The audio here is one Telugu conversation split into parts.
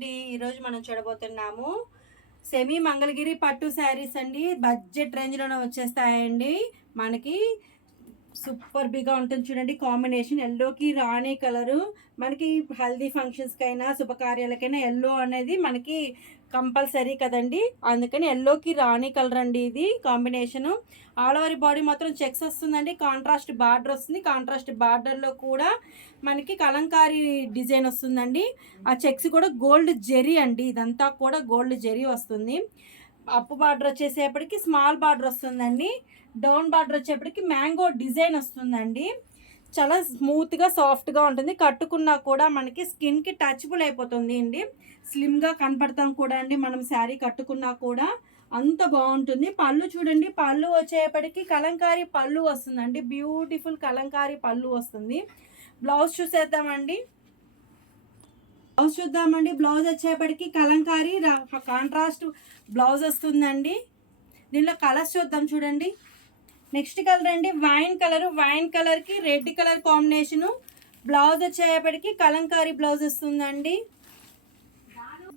అండి. ఈరోజు మనం చూడబోతున్నాము సెమీ మంగళగిరి పట్టు శారీస్ అండి. బడ్జెట్ రేంజ్లోనే వచ్చేస్తాయండి. మనకి సూపర్ బిగా ఉంటుంది చూడండి. కాంబినేషన్ ఎల్లోకి రాణి కలరు. మనకి హల్దీ ఫంక్షన్స్కైనా శుభకార్యాలకైనా ఎల్లో అనేది మనకి కంపల్సరీ కదండి. అందుకని ఎల్లోకి రాణి కలర్ అండి ఇది కాంబినేషను. ఆల్ ఓవర్ బాడీ మాత్రం చెక్స్ వస్తుందండి. కాంట్రాస్ట్ బార్డర్ వస్తుంది. కాంట్రాస్ట్ బార్డర్లో కూడా మనకి కలంకారీ డిజైన్ వస్తుందండి. ఆ చెక్స్ కూడా గోల్డ్ జెరీ అండి. ఇదంతా కూడా గోల్డ్ జెరీ వస్తుంది. అప్ బార్డర్ వచ్చేసేపటికి స్మాల్ బార్డర్ వస్తుందండి. డౌన్ బార్డర్ వచ్చేప్పటికి మ్యాంగో డిజైన్ వస్తుందండి. చాలా స్మూత్గా సాఫ్ట్గా ఉంటుంది. కట్టుకున్నా కూడా మనకి స్కిన్కి టచబుల్ అయిపోతుంది అండి. స్లిమ్గా కనపడతాం కూడా అండి మనం శారీ కట్టుకున్నా కూడా అంత బాగుంటుంది. పళ్ళు చూడండి, పళ్ళు వచ్చేపటికి కలంకారీ పళ్ళు వస్తుందండి. బ్యూటిఫుల్ కలంకారీ పళ్ళు వస్తుంది. బ్లౌజ్ చూసేద్దామండి. బ్లౌజ్ వచ్చేపటికి కలంకారీ కాంట్రాస్ట్ బ్లౌజ్ వస్తుందండి. దీనిలో కలర్స్ చూద్దాం చూడండి. నెక్స్ట్ కలర్ అండి వైన్ కలర్. వైన్ కలర్కి రెడ్ కలర్ కాంబినేషను. బ్లౌజ్ వచ్చేపటికి కలంకారీ బ్లౌజ్ వస్తుందండి.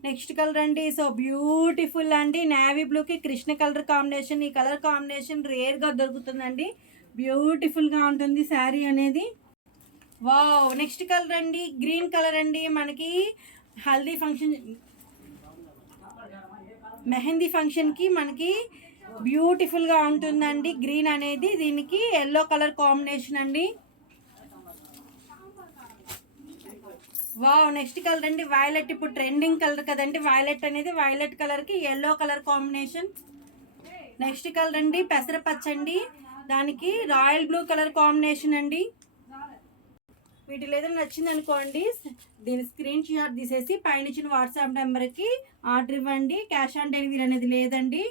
నెక్స్ట్ కలర్ అండి సో బ్యూటిఫుల్ అండి. నేవీ బ్లూకి కృష్ణ కలర్ కాంబినేషన్. ఈ కలర్ కాంబినేషన్ రేర్గా దొరుకుతుందండి. బ్యూటిఫుల్గా ఉంటుంది శారీ అనేది. వావ్. నెక్స్ట్ కలర్ అండి గ్రీన్ కలర్ అండి. మనకి హల్దీ ఫంక్షన్ మెహందీ ఫంక్షన్కి మనకి బ్యూటిఫుల్గా ఉంటుందండి గ్రీన్ అనేది. దీనికి ఎల్లో కలర్ కాంబినేషన్ అండి. వావ్. నెక్స్ట్ కలర్ అండి వైలెట్. ఇప్పుడు ట్రెండింగ్ కలర్ కదండి వైలెట్ అనేది. వైలెట్ కలర్కి yellow colour combination. Next colour అండి పెసరపచ్చ అండి. దానికి రాయల్ బ్లూ కలర్ కాంబినేషన్ అండి. వీటిలో ఏదైనా నచ్చింది అనుకోండి, దీని స్క్రీన్ షాట్ తీసేసి పైన ఇచ్చిన వాట్సాప్ నెంబర్కి ఆర్డర్ ఇవ్వండి. క్యాష్ ఆన్ డెలివరీ అనేది లేదండి.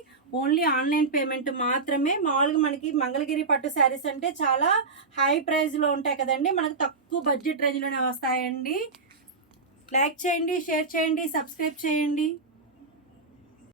ఓన్లీ ఆన్లైన్ పేమెంట్ మాత్రమే. మామూలుగా మనకి మంగళగిరి పట్టు శారీస్ అంటే చాలా హై ప్రైస్లో ఉంటాయి కదండి. మనకు తక్కువ బడ్జెట్ రేంజ్లోనే వస్తాయండి. లైక్ చేయండి, షేర్ చేయండి, సబ్స్క్రైబ్ చేయండి.